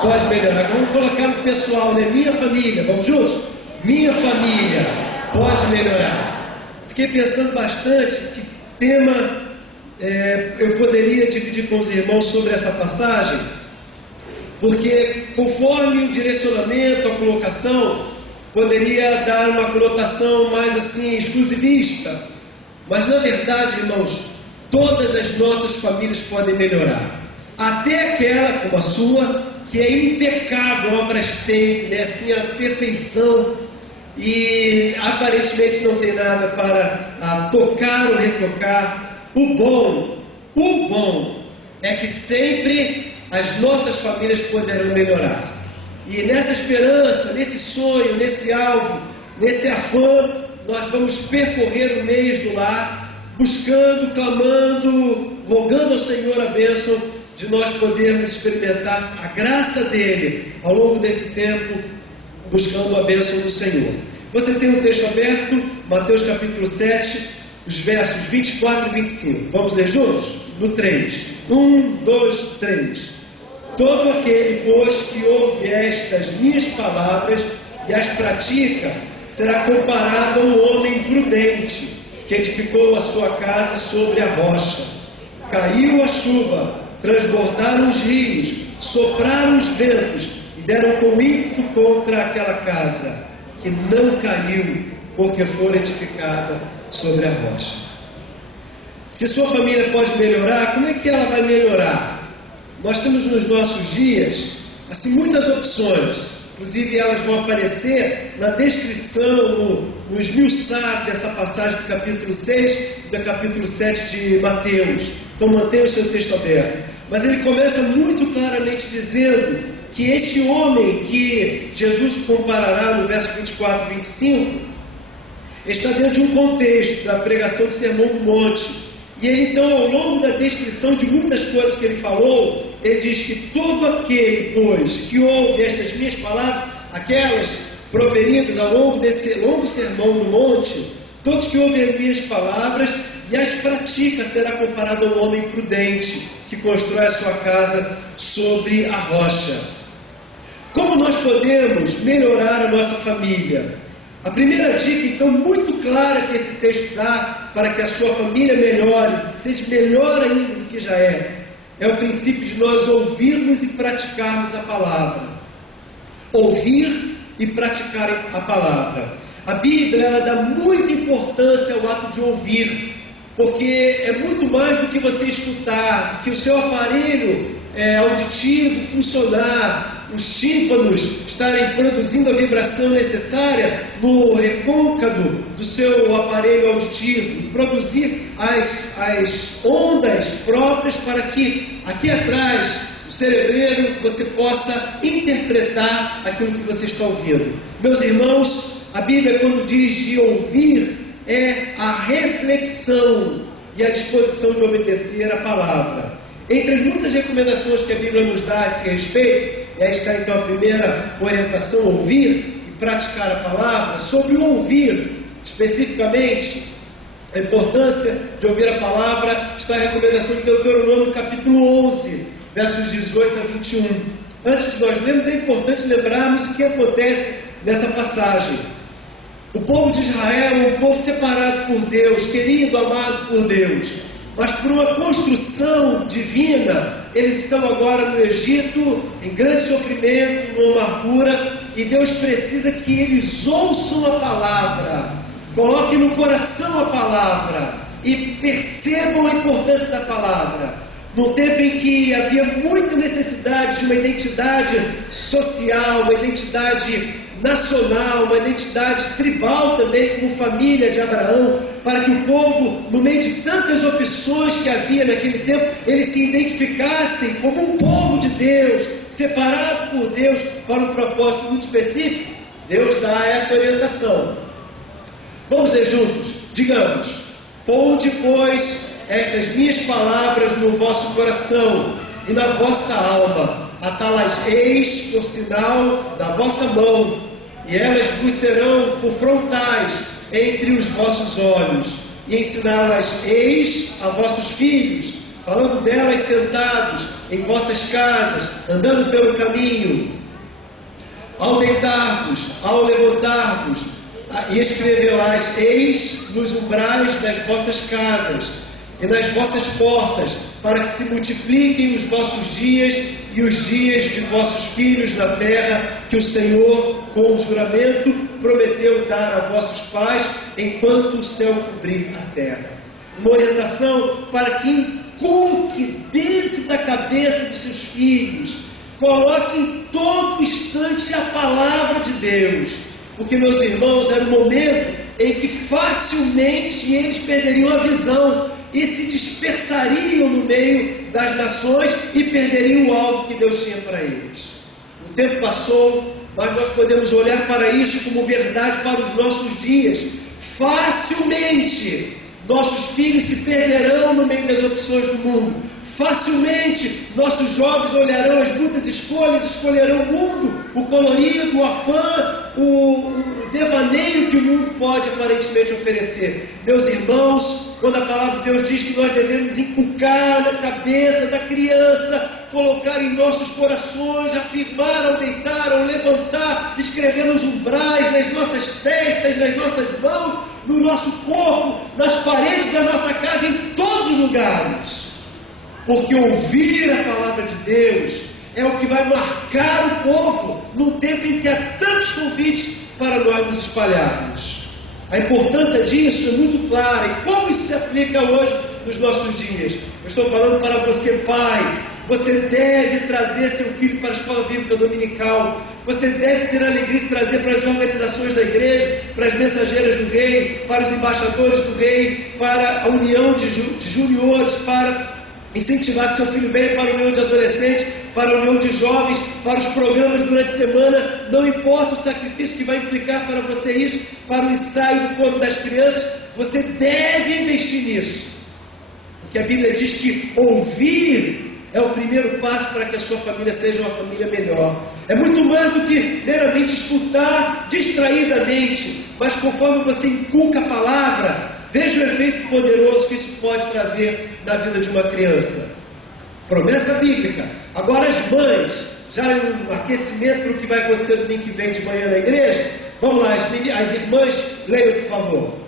pode melhorar. Vamos colocar no pessoal, né? Minha família, vamos juntos? Minha família pode melhorar. Fiquei pensando bastante que tema eu poderia dividir com os irmãos sobre essa passagem, porque conforme o direcionamento, a colocação, poderia dar uma conotação mais assim, exclusivista. Mas na verdade, irmãos, todas as nossas famílias podem melhorar. Até aquela, como a sua, que é impecável, abrastente, né? Assim, a perfeição, e aparentemente não tem nada para tocar ou retocar. O bom é que sempre as nossas famílias poderão melhorar. E nessa esperança, nesse sonho, nesse alvo, nesse afã, nós vamos percorrer o mês do lar, buscando, clamando, rogando ao Senhor a bênção de nós podermos experimentar a graça dele ao longo desse tempo, buscando a bênção do Senhor. Você tem um texto aberto, Mateus capítulo 7, os versos 24 e 25. Vamos ler juntos? No 3. 1, 2, 3. Todo aquele, pois, que ouve estas minhas palavras e as pratica, será comparado a um homem prudente, que edificou a sua casa sobre a rocha. Caiu a chuva, transbordaram os rios, sopraram os ventos e deram com ímpeto contra aquela casa, que não caiu, porque foi edificada sobre a rocha. Se sua família pode melhorar, como é que ela vai melhorar? Nós temos nos nossos dias, assim, muitas opções. Inclusive elas vão aparecer na descrição, no esmiuçar dessa passagem do capítulo 6 e do capítulo 7 de Mateus. Então mantenha o seu texto aberto. Mas ele começa muito claramente dizendo que este homem que Jesus comparará no verso 24 e 25, está dentro de um contexto da pregação do Sermão do Monte. E ele então, ao longo da descrição de muitas coisas que ele falou, ele diz que todo aquele, pois, que ouve estas minhas palavras, aquelas proferidas ao longo desse longo Sermão do Monte, todos que ouvem as minhas palavras e as pratica, será comparado a um homem prudente, que constrói a sua casa sobre a rocha. Como nós podemos melhorar a nossa família? A primeira dica, então, muito clara que esse texto dá para que a sua família melhore, seja melhor ainda do que já é o princípio de nós ouvirmos e praticarmos a palavra. Ouvir e praticar a palavra. A Bíblia, ela dá muita importância ao ato de ouvir, porque é muito mais do que você escutar, que o seu aparelho auditivo funcionar, os tímpanos estarem produzindo a vibração necessária no recôncavo do seu aparelho auditivo, produzir as ondas próprias para que aqui atrás do cerebelo você possa interpretar aquilo que você está ouvindo. Meus irmãos, a Bíblia, quando diz de ouvir, é a reflexão e a disposição de obedecer a palavra. Entre as muitas recomendações que a Bíblia nos dá a esse respeito, aí está então a primeira orientação, ouvir e praticar a palavra. Sobre o ouvir, especificamente, a importância de ouvir a palavra, está a recomendação de Deuteronômio capítulo 11, versos 18 a 21. Antes de nós lermos, é importante lembrarmos o que acontece nessa passagem. O povo de Israel é um povo separado por Deus, querido, amado por Deus. Mas por uma construção divina, eles estão agora no Egito, em grande sofrimento, numa amargura, e Deus precisa que eles ouçam a palavra, coloquem no coração a palavra, e percebam a importância da palavra. Num tempo em que havia muita necessidade de uma identidade social, uma identidade nacional, uma identidade tribal também, como família de Abraão, para que o povo, no meio de tantas opções que havia naquele tempo, eles se identificassem como um povo de Deus, separado por Deus para um propósito muito específico. Deus dá essa orientação. Vamos ler juntos? Digamos: ponde, pois, estas minhas palavras no vosso coração e na vossa alma, atalas eis por sinal da vossa mão, e elas vos serão por frontais entre os vossos olhos, e ensiná-las eis a vossos filhos, falando delas sentados, em vossas casas, andando pelo caminho, ao deitar-vos, ao levantar-vos, e escreverás: eis nos umbrais das vossas casas e nas vossas portas, para que se multipliquem os vossos dias e os dias de vossos filhos na terra, que o Senhor, com o juramento, prometeu dar a vossos pais, enquanto o céu cobrir a terra. Uma orientação para que inculque dentro da cabeça dos seus filhos, coloque em todo instante a palavra de Deus, porque, meus irmãos, era um momento em que facilmente eles perderiam a visão e se dispersariam no meio das nações e perderiam o alvo que Deus tinha para eles. O tempo passou, mas nós podemos olhar para isso como verdade para os nossos dias. Facilmente nossos filhos se perderão no meio das opções do mundo. Facilmente nossos jovens olharão as muitas escolhas, escolherão o mundo, o colorido, o afã, o devaneio que o mundo pode aparentemente oferecer. Meus irmãos, quando a palavra de Deus diz que nós devemos inculcar na cabeça da criança, colocar em nossos corações, afirmar ao deitar, ao levantar, escrever nos umbrais, nas nossas testas, nas nossas mãos, no nosso corpo, nas paredes da nossa casa, em todos os lugares. Porque ouvir a palavra de Deus é o que vai marcar o povo num tempo em que há tantos convites para nós nos espalharmos. A importância disso é muito clara. E como isso se aplica hoje nos nossos dias? Eu estou falando para você, pai. Você deve trazer seu filho para a escola bíblica dominical. Você deve ter a alegria de trazer para as organizações da igreja, para as mensageiras do rei, para os embaixadores do rei, para a união de juniores, para incentivar que seu filho venha para a união de adolescentes, para a união de jovens, para os programas durante a semana. Não importa o sacrifício que vai implicar para você isso, para o ensaio do corpo das crianças, você deve investir nisso. Porque a Bíblia diz que ouvir é o primeiro passo para que a sua família seja uma família melhor. É muito mais do que meramente escutar distraidamente, mas conforme você inculca a palavra, veja o efeito poderoso que isso pode trazer na vida de uma criança. Promessa bíblica. Agora as mães, já um aquecimento para o que vai acontecer no domingo que vem de manhã na igreja. Vamos lá, as irmãs, leiam por favor.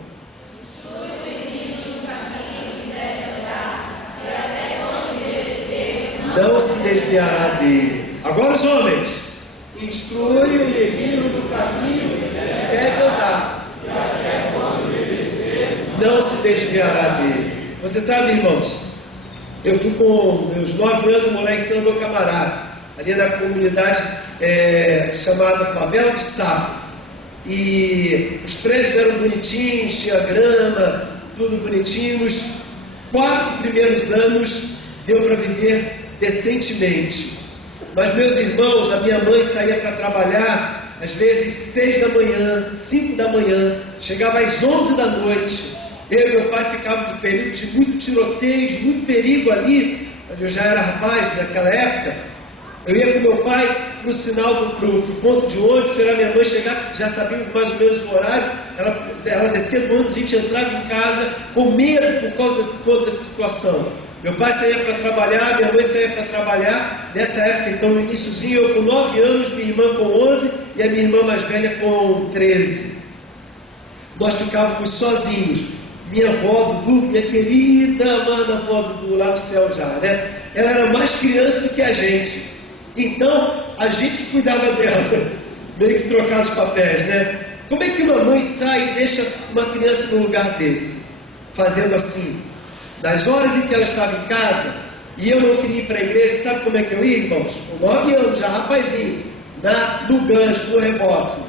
Não se desviará dele. Agora os homens, instrui o menino no caminho que deve andar, não se desviará dele. Você sabe, irmãos, eu fui com meus 9 anos morar em São Camará, ali na comunidade chamada Favela de Sapo. E os prédios eram bonitinhos, tinha grama, tudo bonitinho. Os 4 primeiros anos deu para viver decentemente. Mas, meus irmãos, a minha mãe saía para trabalhar às vezes 6 da manhã, 5 da manhã, chegava às 11 da noite. Eu e meu pai ficávamos no período de muito tiroteio, de muito perigo ali. Eu já era rapaz naquela época. Eu ia com meu pai para o sinal, para o ponto de ônibus, esperar minha mãe chegar, já sabíamos mais ou menos o horário. Ela descia do ônibus, a gente entrava em casa com medo por causa dessa situação. Meu pai saía para trabalhar, minha mãe saía para trabalhar. Nessa época, então, no iníciozinho, eu com 9 anos, minha irmã com 11 e a minha irmã mais velha com 13. Nós ficávamos sozinhos. Minha avó, Dudu, minha querida amada avó Dudu, lá no céu já, né? Ela era mais criança do que a gente. Então, a gente que cuidava dela, meio que trocava os papéis, né? Como é que uma mãe sai e deixa uma criança num lugar desse? Fazendo assim. Nas horas em que ela estava em casa, e eu não queria ir para a igreja, sabe como é que eu ia, irmãos? Com 9 anos, já rapazinho, no gancho, no reboque.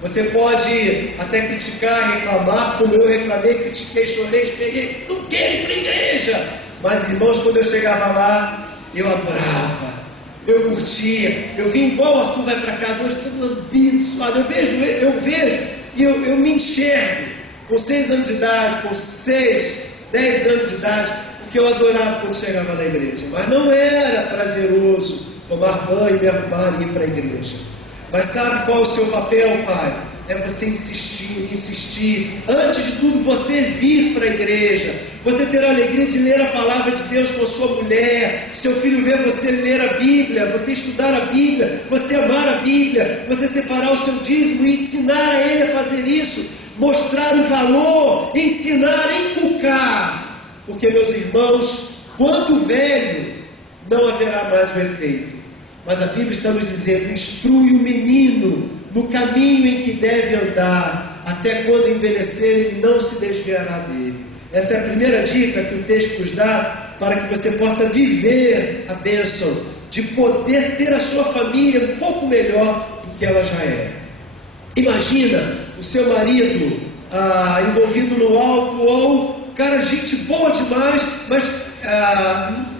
Você pode até criticar, reclamar, como eu reclamei, critiquei, chorei, peguei, não quero ir para a igreja. Mas, irmãos, quando eu chegava lá, eu adorava, eu curtia, eu vim igual o Arthur vai para casa, hoje todo lambido, suado. Eu vejo e eu me enxergo com 6 anos de idade, com 10 anos de idade, porque eu adorava quando chegava na igreja. Mas não era prazeroso tomar banho, me arrumar e ir para a igreja. Mas sabe qual é o seu papel, pai? é você insistir, insistir. Antes de tudo, você vir para a igreja. Você ter a alegria de ler a palavra de Deus com a sua mulher. Seu filho ver você ler a Bíblia, você estudar a Bíblia, você amar a Bíblia, você separar o seu dízimo e ensinar a ele a fazer isso. Mostrar o valor, ensinar, inculcar. Porque, meus irmãos, quanto velho, não haverá mais o efeito. Mas a Bíblia está nos dizendo: instrui o menino no caminho em que deve andar, até quando envelhecer ele não se desviará dele. Essa é a primeira dica que o texto nos dá para que você possa viver a bênção de poder ter a sua família um pouco melhor do que ela já é. Imagina o seu marido envolvido no álcool, ou cara, gente boa demais, mas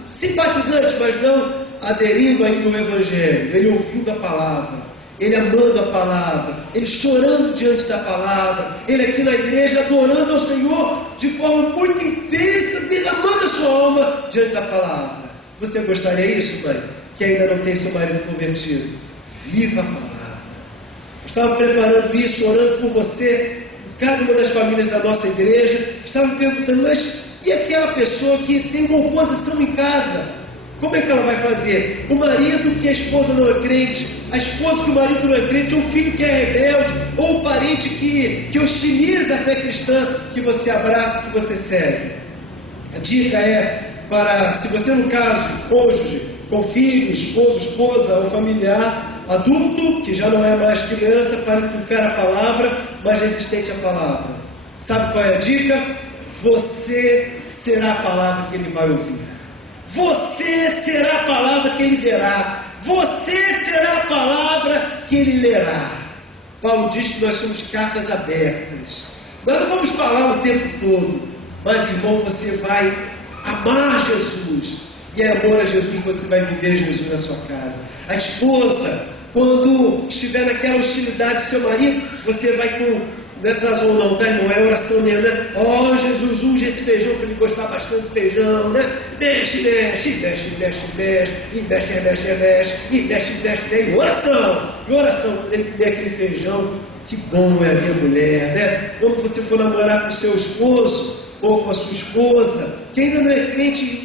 simpatizante, mas não aderindo ainda ao Evangelho, ele ouvindo a palavra, ele amando a palavra, ele chorando diante da palavra, ele aqui na igreja adorando ao Senhor de forma muito intensa, derramando a sua alma diante da palavra. Você gostaria disso, mãe? Que ainda não tem seu marido convertido? Viva a palavra. Eu estava preparando isso, orando por você, por cada uma das famílias da nossa igreja. Estava me perguntando, mas e aquela pessoa que tem uma oposição em casa? Como é que ela vai fazer? O marido que a esposa não é crente, a esposa que o marido não é crente, ou o filho que é rebelde, ou o parente que hostiliza a fé cristã, que você abraça, que você segue. A dica é para, se você no caso, cônjuge, com filho, esposo, esposa, ou familiar, adulto, que já não é mais criança, para inculcar a palavra, mas resistente à palavra. Sabe qual é a dica? Você será a palavra que ele vai ouvir. Você será a palavra que ele verá. Você será a palavra que ele lerá. Paulo diz que nós somos cartas abertas. Nós não vamos falar o tempo todo, mas, irmão, você vai amar Jesus. E é amor a Jesus, você vai viver Jesus na sua casa. A esposa, quando estiver naquela hostilidade do seu marido, você vai com... Nessa zona não, tá, irmão? É oração mesmo, né? Ó, Jesus, unge esse feijão para ele gostar bastante do feijão, né? Mexe, mexe, mexe, mexe, mexe, e mexe, mexe, mexe, e mexe, mexe, mexe. Oração! E oração, quando ele comer aquele feijão, que bom é a minha mulher, né? Quando você for namorar com o seu esposo, ou com a sua esposa, que ainda não é crente,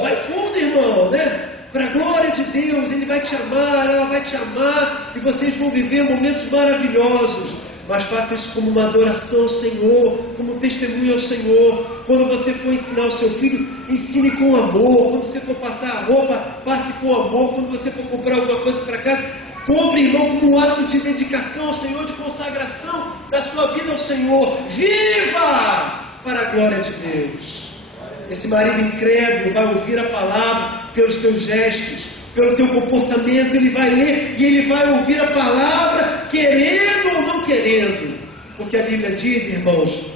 vai fundo, irmão, né? Para a glória de Deus, Ele vai te amar, ela vai te amar, e vocês vão viver momentos maravilhosos. Mas faça isso como uma adoração ao Senhor, como um testemunho ao Senhor. Quando você for ensinar o seu filho, ensine com amor. Quando você for passar a roupa, passe com amor. Quando você for comprar alguma coisa para casa, compre, irmão, como um ato de dedicação ao Senhor, de consagração da sua vida ao Senhor. Viva para a glória de Deus. Esse marido incrédulo vai ouvir a palavra pelos teus gestos, pelo teu comportamento. Ele vai ler e ele vai ouvir a palavra, querendo ou não querendo, porque a Bíblia diz, irmãos,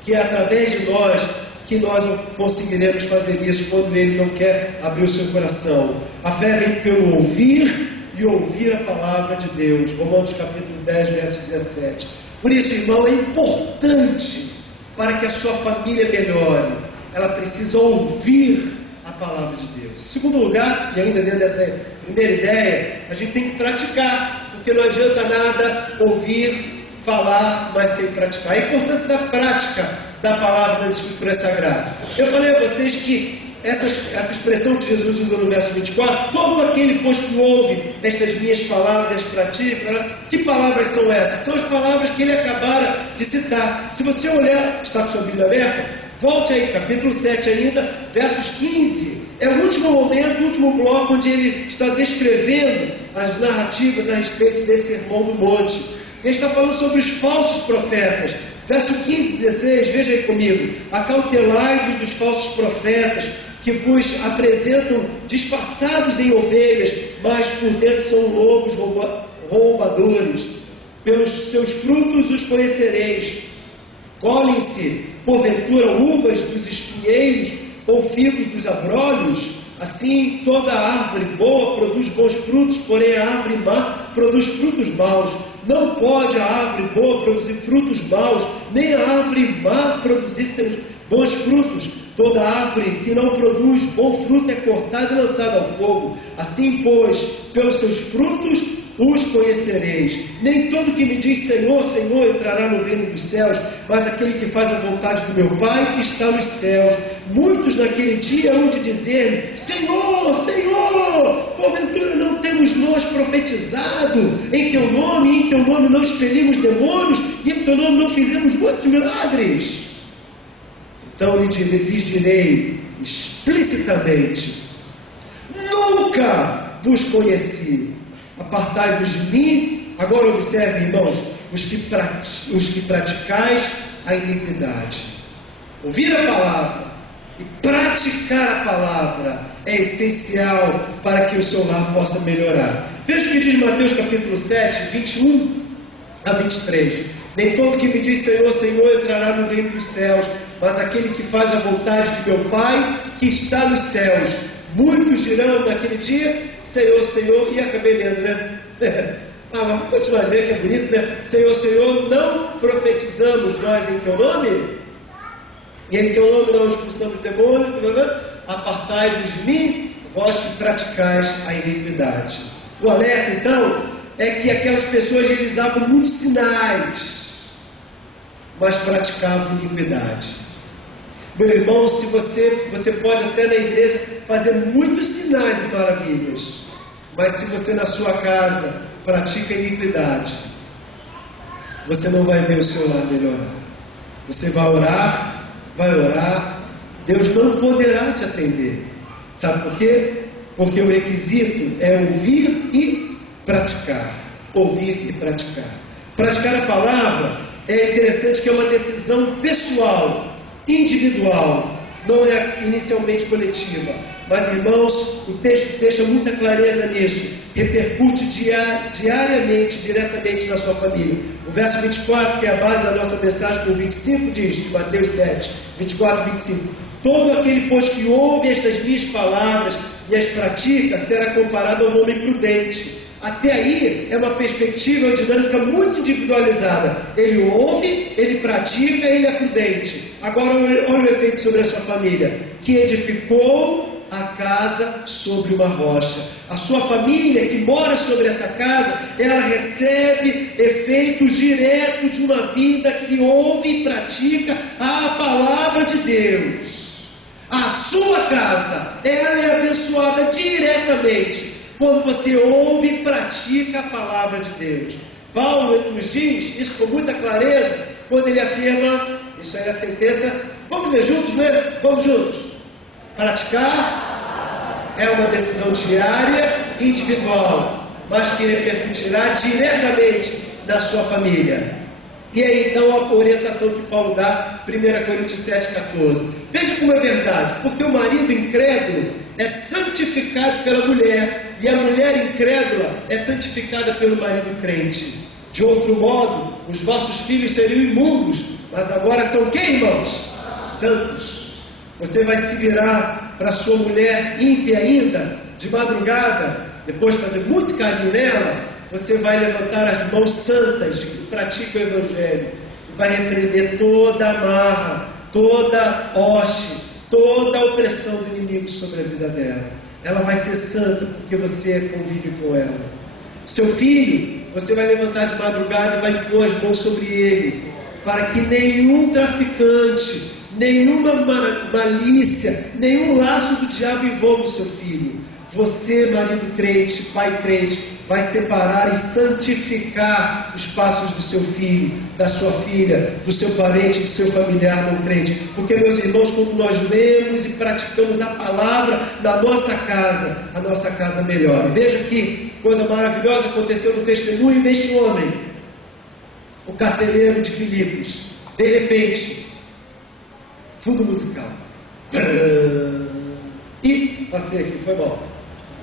que é através de nós que nós conseguiremos fazer isso, quando ele não quer abrir o seu coração. A fé vem pelo ouvir e ouvir a palavra de Deus. Romanos capítulo 10, verso 17. Por isso, irmão, é importante, para que a sua família melhore, ela precisa ouvir a palavra de Deus. Em segundo lugar, e ainda dentro dessa primeira ideia, a gente tem que praticar, porque não adianta nada ouvir, falar, mas sem praticar. A importância da prática da palavra das Escrituras Sagradas. Eu falei a vocês que essa expressão que Jesus usa no verso 24, todo aquele, pois, que ouve estas minhas palavras, as pratica, que palavras são essas? São as palavras que ele acabara de citar. Se você olhar, está com sua Bíblia aberta? Volte aí, capítulo 7 ainda, versos 15. É o último momento, o último bloco, onde ele está descrevendo as narrativas a respeito desse Sermão do Monte. Ele está falando sobre os falsos profetas. Verso 15 e 16, veja aí comigo. Acautelai-vos dos falsos profetas, que vos apresentam disfarçados em ovelhas, mas por dentro são lobos roubadores. Pelos seus frutos os conhecereis. Colhem-se, porventura, uvas dos espinheiros ou figos dos abrolhos? Assim, toda árvore boa produz bons frutos, porém a árvore má produz frutos maus. Não pode a árvore boa produzir frutos maus, nem a árvore má produzir seus bons frutos. Toda árvore que não produz bom fruto é cortada e lançada ao fogo. Assim, pois, pelos seus frutos os conhecereis. Nem todo que me diz Senhor, Senhor entrará no reino dos céus, mas aquele que faz a vontade do meu Pai que está nos céus. Muitos naquele dia hão de dizer: Senhor, Senhor, porventura não temos nós profetizado em teu nome, e em teu nome não expelimos demônios, e em teu nome não fizemos muitos milagres? Então lhes direi explicitamente: nunca vos conheci. Apartai-vos de mim. Agora observe, irmãos, os que praticais a iniquidade. Ouvir a palavra e praticar a palavra é essencial para que o seu lar possa melhorar. Veja o que diz Mateus capítulo 7, 21 a 23. Nem todo que me diz Senhor, Senhor entrará no reino dos céus, mas aquele que faz a vontade de meu Pai que está nos céus. Muitos dirão naquele dia: Senhor, Senhor, e acabei lendo, né? Vamos continuar lendo, que é bonito, né? Senhor, Senhor, não profetizamos nós em teu nome? E em teu nome não expulsamos demônios? Apartai-vos de mim, vós que praticais a iniquidade. O alerta, então, é que aquelas pessoas realizavam muitos sinais, mas praticavam iniquidade. Meu irmão, se você pode até na igreja fazer muitos sinais e maravilhas, mas se você na sua casa pratica iniquidade, você não vai ver o seu lar melhorar. Você vai orar, Deus não poderá te atender. Sabe por quê? Porque o requisito é ouvir e praticar. Ouvir e praticar. Praticar a palavra é interessante que é uma decisão pessoal, individual, não é inicialmente coletiva. Mas, irmãos, o texto deixa muita clareza nisso. Repercute diariamente, diretamente na sua família. O verso 24, que é a base da nossa mensagem, com 25 diz, Mateus 7, 24 e 25: todo aquele, pois, que ouve estas minhas palavras e as pratica, será comparado ao homem prudente. Até aí é uma perspectiva, uma dinâmica muito individualizada. Ele ouve, ele pratica, ele é prudente. Agora olha o efeito sobre a sua família: que edificou a casa sobre uma rocha. A sua família que mora sobre essa casa, ela recebe efeitos diretos de uma vida que ouve e pratica a palavra de Deus. A sua casa, ela é abençoada diretamente quando você ouve e pratica a palavra de Deus. Paulo nos diz isso com muita clareza quando ele afirma, isso aí é a sentença, vamos ler juntos, né? Vamos juntos. Praticar é uma decisão diária, individual, mas que repercutirá diretamente na sua família. E aí então a orientação que Paulo dá, 1 Coríntios 7,14. Veja como é verdade, porque o marido incrédulo é santificado pela mulher, e a mulher incrédula é santificada pelo marido crente. De outro modo, os vossos filhos seriam imundos, mas agora são quem, irmãos? Santos. Você vai se virar para sua mulher ímpia ainda, de madrugada, depois de fazer muito carinho nela, você vai levantar as mãos santas que praticam o Evangelho, e vai repreender toda amarra, toda hoste, toda a opressão do inimigo sobre a vida dela. Ela vai ser santa porque você convive com ela. Seu filho, você vai levantar de madrugada e vai pôr as mãos sobre ele, para que nenhum traficante, nenhuma malícia, nenhum laço do diabo envolva o seu filho. Você, marido crente, pai crente, vai separar e santificar os passos do seu filho, da sua filha, do seu parente, do seu familiar não crente. Porque, meus irmãos, quando nós lemos e praticamos a palavra na nossa casa, a nossa casa melhora. Veja que coisa maravilhosa aconteceu no testemunho deste homem, o carcereiro de Filipos. De repente, fundo musical. E passei aqui, foi bom.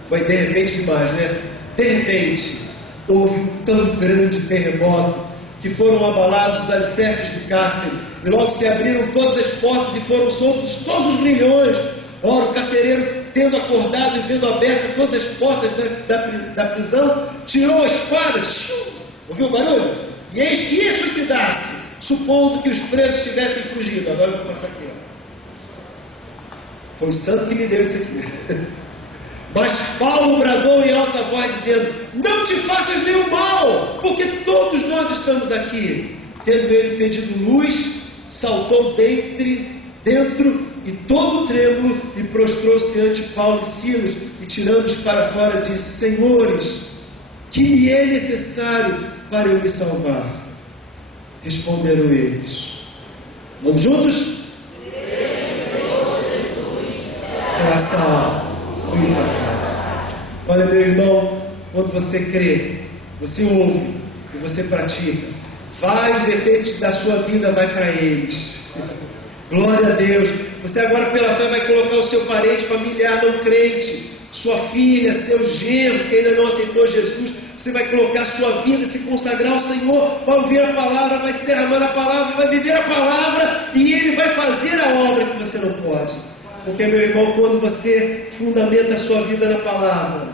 Foi de repente demais, né? De repente, houve um tão grande terremoto que foram abalados os alicerces do cárcere, e logo se abriram todas as portas e foram soltos todos os grilhões. Ora, o carcereiro, tendo acordado e vendo abertas todas as portas da prisão, tirou a espada, ouviu o barulho? E eis que isso se dasse, supondo que os presos tivessem fugido. Agora eu vou passar aqui, ó. Foi o santo que me deu isso aqui. Mas Paulo bradou em alta voz, dizendo: não te faças nenhum mal, porque todos nós estamos aqui. Tendo ele pedido luz, saltou dentro e todo trêmulo, e prostrou-se ante Paulo e Silas, e tirando-os para fora, disse: senhores, que me é necessário para eu me salvar? Responderam eles. Vamos juntos? Será salvo tu e tua casa. Olha, meu irmão, quando você crê, você ouve e você pratica, vários efeitos da sua vida vai para eles. Glória a Deus. Você agora pela fé vai colocar o seu parente familiar não crente, sua filha, seu genro que ainda não aceitou Jesus. Você vai colocar a sua vida, se consagrar ao Senhor, vai ouvir a palavra, vai se derramar na palavra, vai viver a palavra, e Ele vai fazer a obra que você não pode. Porque, meu irmão, quando você fundamenta a sua vida na palavra,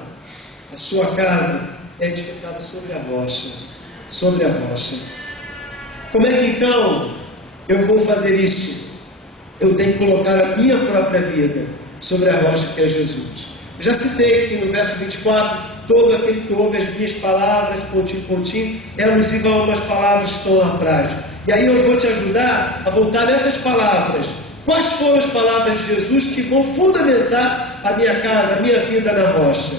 a sua casa é edificada sobre a rocha. Sobre a rocha. Como é que então eu vou fazer isso? Eu tenho que colocar a minha própria vida sobre a rocha que é Jesus. Eu já citei aqui no verso 24, todo aquele que ouve as minhas palavras, pontinho, é alusivo a umas palavras que estão lá atrás. E aí eu vou te ajudar a voltar nessas palavras. Quais foram as palavras de Jesus que vão fundamentar a minha casa, a minha vida na rocha?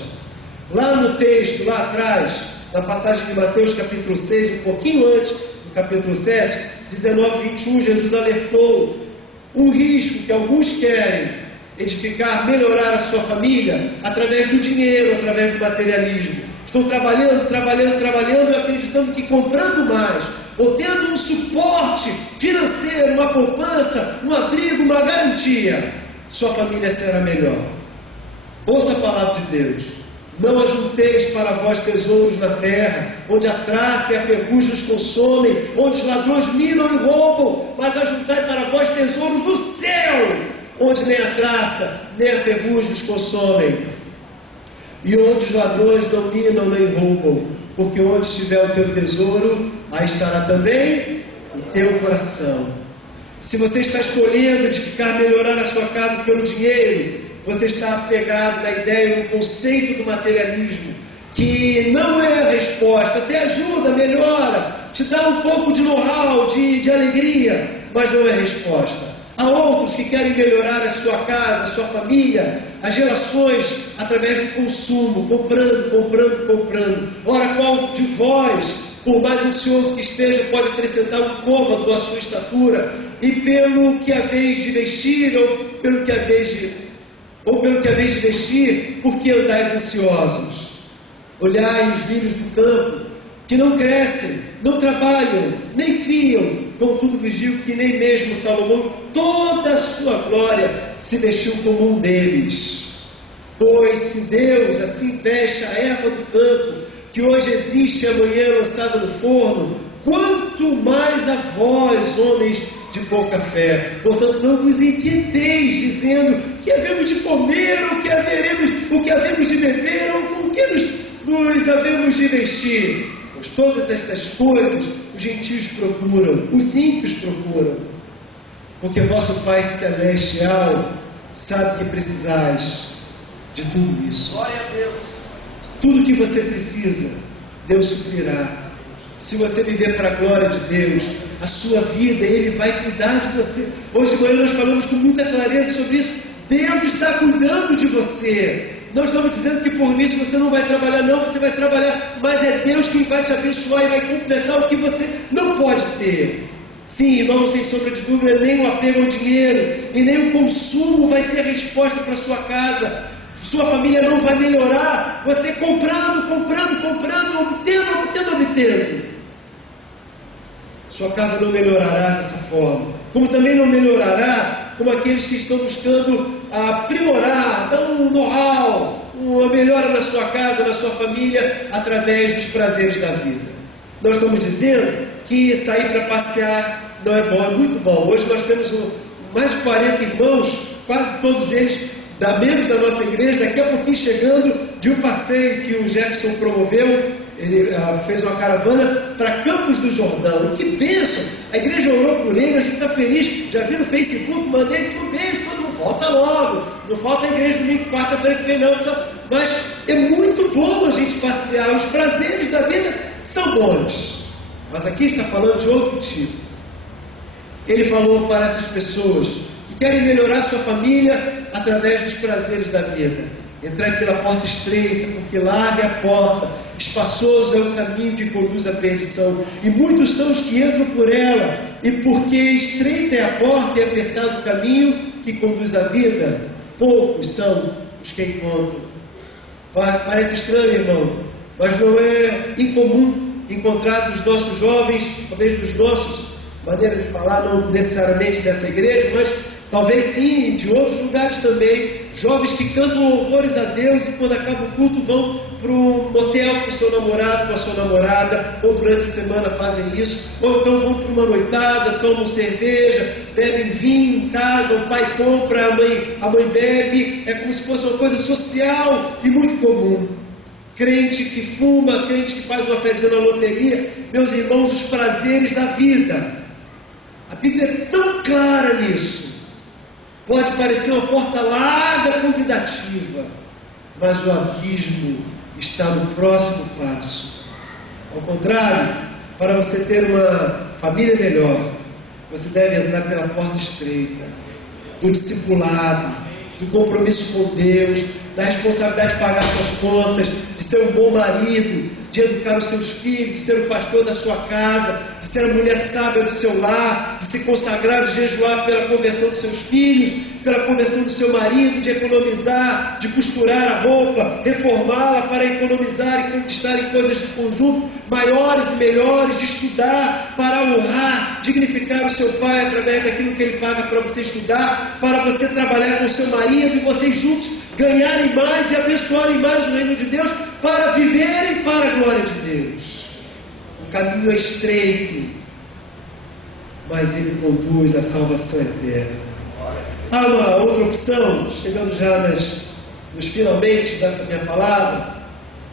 Lá no texto, lá atrás, na passagem de Mateus capítulo 6, um pouquinho antes do capítulo 7, 19 e 21, Jesus alertou um risco que alguns querem edificar, melhorar a sua família através do dinheiro, através do materialismo. Estão trabalhando, acreditando que comprando mais, ou tendo um suporte financeiro, uma poupança, um abrigo, uma garantia, sua família será melhor. Ouça a palavra de Deus. Não ajunteis para vós tesouros na terra, onde a traça e a ferrugem os consomem, onde os ladrões minam e roubam, mas ajuntai para vós tesouros do céu, onde nem a traça, nem a ferrugem os consomem, e onde os ladrões não minam nem roubam, porque onde estiver o teu tesouro, aí estará também o teu coração. Se você está escolhendo edificar, melhorar a sua casa pelo dinheiro, você está apegado na ideia, no conceito do materialismo, que não é a resposta. Até ajuda, melhora, te dá um pouco de know-how, de alegria, mas não é a resposta. Há outros que querem melhorar a sua casa, a sua família, as relações através do consumo, comprando. Ora, qual de vós, por mais ansioso que esteja, pode acrescentar um côvado à sua estatura? E pelo que haveis de vestir, ou pelo que haveis de vestir, porque andais ansiosos? Olhai os lírios do campo, que não crescem, não trabalham, nem fiam, contudo vigiam que nem mesmo Salomão, toda a sua glória, se vestiu como um deles. Pois se Deus assim veste a erva do campo, que hoje existe e amanhã lançada no forno, quanto mais a vós, homens de pouca fé. Portanto, não vos inquieteis, dizendo que havemos de comer, o que havemos de beber, ou com que nos havemos de vestir. Pois todas estas coisas os gentios procuram, os ímpios procuram, porque vosso Pai Celestial sabe que precisais de tudo isso. Glória a Deus. Tudo que você precisa, Deus suprirá. Se você viver para a glória de Deus, a sua vida, Ele vai cuidar de você. Hoje de manhã nós falamos com muita clareza sobre isso. Deus está cuidando de você. Não estamos dizendo que por isso você não vai trabalhar, não, você vai trabalhar, mas é Deus quem vai te abençoar e vai completar o que você não pode ter. Sim, irmão, sem sombra de dúvida, nem o apego ao dinheiro e nem o consumo vai ser a resposta para a sua casa. Sua família não vai melhorar, você comprando, obtendo. Sua casa não melhorará dessa forma, como também não melhorará como aqueles que estão buscando aprimorar, dar um know-how, uma melhora na sua casa, na sua família, através dos prazeres da vida. Nós estamos dizendo que sair para passear não é bom, é muito bom. Hoje nós temos mais de 40 irmãos, quase todos eles membros da nossa igreja, daqui a pouquinho chegando de um passeio que o Jefferson promoveu. Ele fez uma caravana para Campos do Jordão. Que bênção! A igreja orou por ele, a gente está feliz. Já vi no Facebook, mandei um beijo, todo mundo volta logo. Não falta a igreja domingo, quarta-feira que vem não. mas é muito bom a gente passear. Os prazeres da vida são bons, mas aqui está falando de outro tipo. Ele falou para essas pessoas que querem melhorar sua família através dos prazeres da vida: entrar pela porta estreita, porque larga a porta, espaçoso é o caminho que conduz à perdição, e muitos são os que entram por ela, e porque estreita é a porta e apertado o caminho que conduz à vida, poucos são os que encontram. Parece estranho, irmão, mas não é incomum encontrar dos nossos jovens, talvez dos nossos, maneira de falar, não necessariamente dessa igreja, mas talvez sim, de outros lugares também, jovens que cantam louvores a Deus e quando acaba o culto vão para um motel com o seu namorado, com a sua namorada, ou durante a semana fazem isso, ou então vão para uma noitada, tomam cerveja, bebem vinho em casa, o pai compra, a mãe bebe, é como se fosse uma coisa social e muito comum. Crente que fuma, crente que faz uma fezinha na loteria, meus irmãos, os prazeres da vida. A Bíblia é tão clara nisso. Pode parecer uma porta larga, convidativa, mas o abismo está no próximo passo. Ao contrário, para você ter uma família melhor, você deve entrar pela porta estreita, do discipulado, do compromisso com Deus, da responsabilidade de pagar suas contas, de ser um bom marido, de educar os seus filhos, de ser o pastor da sua casa, de ser a mulher sábia do seu lar, de se consagrar, de jejuar pela conversão dos seus filhos, pela conversão do seu marido, de economizar, de costurar a roupa, reformá-la para economizar e conquistar em coisas de conjunto maiores e melhores, de estudar para honrar, dignificar o seu pai através daquilo que ele paga para você estudar, para você trabalhar com o seu marido e vocês juntos ganharem mais e abençoarem mais o reino de Deus, para viverem para a glória de Deus. O caminho é estreito, mas ele conduz à salvação eterna. Há uma outra opção, chegando já nos finalmente dessa minha palavra.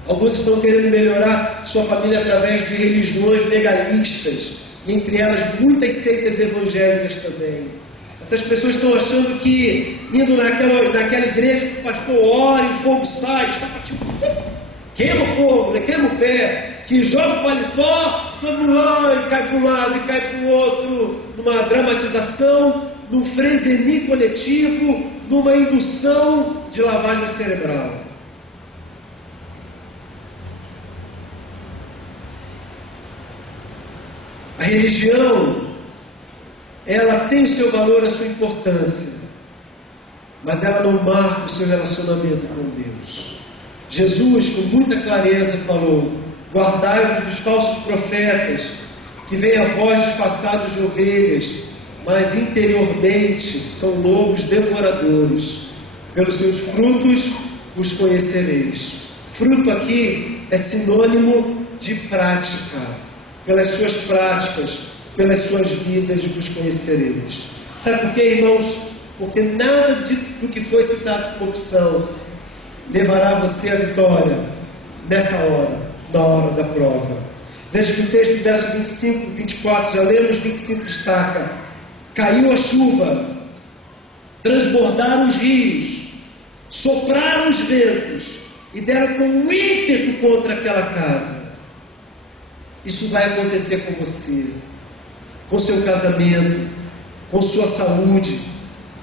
Alguns estão querendo melhorar sua família através de religiões legalistas, e entre elas muitas seitas evangélicas também. Essas pessoas estão achando que indo naquela igreja que o pastor ora e o fogo sai, sapatinho, queima o fogo, né? Queima o pé, que joga o paletó, todo mundo cai para um lado e cai para o outro, numa dramatização, num frenesi coletivo, numa indução de lavagem cerebral. A religião, ela tem o seu valor, a sua importância, mas ela não marca o seu relacionamento com Deus. Jesus, com muita clareza, falou: guardai-vos dos falsos profetas, que vêm a voz disfarçados de ovelhas, mas interiormente são lobos devoradores. Pelos seus frutos os conhecereis. Fruto aqui é sinônimo de prática. Pelas suas práticas, pelas suas vidas vos conhecereis. Sabe por quê, irmãos? Porque nada do que foi citado como opção levará você à vitória nessa hora, na hora da prova. Veja que o texto, verso 25, 24, já lemos, 25 destaca: caiu a chuva, transbordaram os rios, sopraram os ventos e deram com um ímpeto contra aquela casa. Isso vai acontecer com você, com seu casamento, com sua saúde,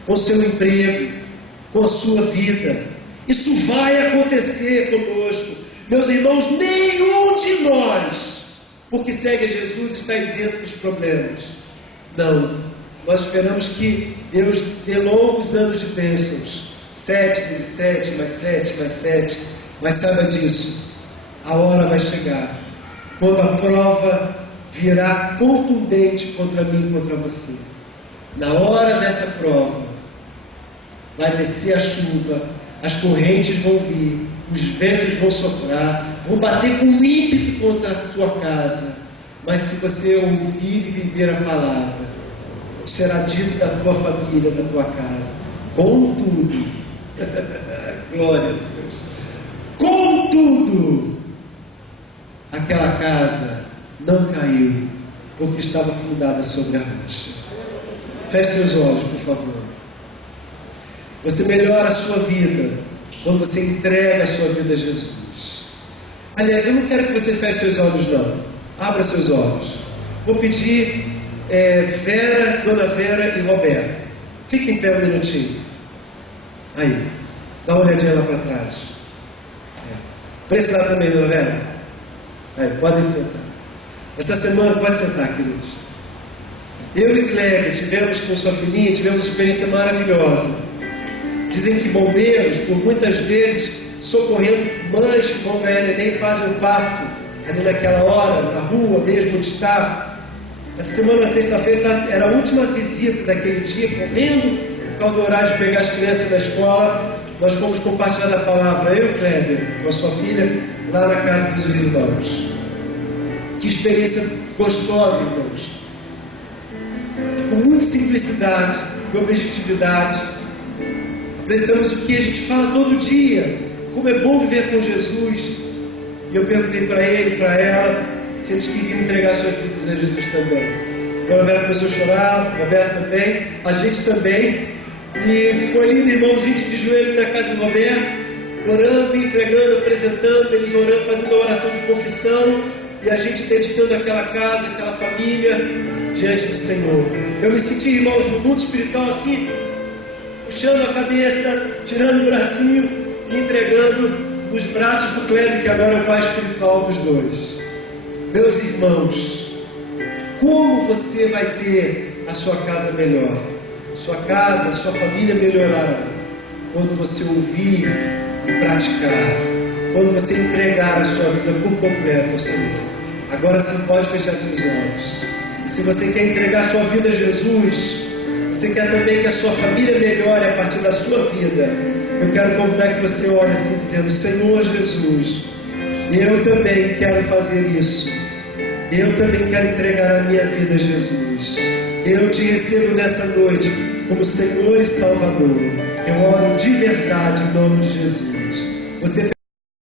com seu emprego, com a sua vida. Isso vai acontecer conosco. Meus irmãos, nenhum de nós, porque segue a Jesus, está isento dos problemas. Não. Nós esperamos que Deus dê longos anos de bênçãos. 7 vezes 7, mais 7, mais 7. Mas saiba disso, a hora vai chegar, quando a prova virá contundente contra mim e contra você. Na hora dessa prova, vai descer a chuva, as correntes vão vir, os ventos vão soprar, vão bater com ímpeto contra a tua casa. Mas se você ouvir e viver a palavra, será dito da tua família, da tua casa: contudo, glória a Deus, contudo, aquela casa não caiu, porque estava fundada sobre a rocha. Feche seus olhos, por favor. Você melhora a sua vida quando você entrega a sua vida a Jesus. Aliás, eu não quero que você feche seus olhos, não. Abra seus olhos. Vou pedir Vera, Dona Vera e Roberto. Fique em pé um minutinho. Aí, dá uma olhadinha lá para trás. Precisar também, Dona Vera? Aí, podem sentar. Essa semana, pode sentar, queridos. Eu e Cléber tivemos com sua filhinha, tivemos uma experiência maravilhosa. Dizem que bombeiros, por muitas vezes, socorrendo mães que vão ganhar neném, fazem o parto ali naquela hora, na rua mesmo onde estava. Essa semana, na sexta-feira, era a última visita daquele dia, correndo por causa do horário de pegar as crianças da escola. Nós fomos compartilhar a palavra, eu e Cléber, com a sua filha, lá na casa dos irmãos. Que experiência gostosa, irmãos. Com muita simplicidade e objetividade, apresentamos o que a gente fala todo dia, como é bom viver com Jesus. E eu perguntei para ele, para ela, se eles queriam entregar suas vidas a Jesus também. Então, o Roberto começou a chorar, o Roberto também, a gente também. E foi lindo, irmãos, a gente de joelho na casa do Roberto, orando, entregando, apresentando, eles orando, fazendo a oração de confissão, e a gente dedicando aquela casa, aquela família diante do Senhor. Eu me senti, irmãos, no mundo espiritual assim, puxando a cabeça, tirando o bracinho e entregando nos braços do Cléber, que agora é o pai espiritual dos dois. Meus irmãos, como você vai ter a sua casa melhor? Sua casa, sua família melhorará quando você ouvir e praticar, quando você entregar a sua vida por completo ao Senhor. Agora você pode fechar seus olhos. E se você quer entregar a sua vida a Jesus, você quer também que a sua família melhore a partir da sua vida, eu quero convidar que você ore assim, dizendo: Senhor Jesus, eu também quero fazer isso. Eu também quero entregar a minha vida a Jesus. Eu te recebo nessa noite como Senhor e Salvador. Eu oro de verdade em nome de Jesus. Você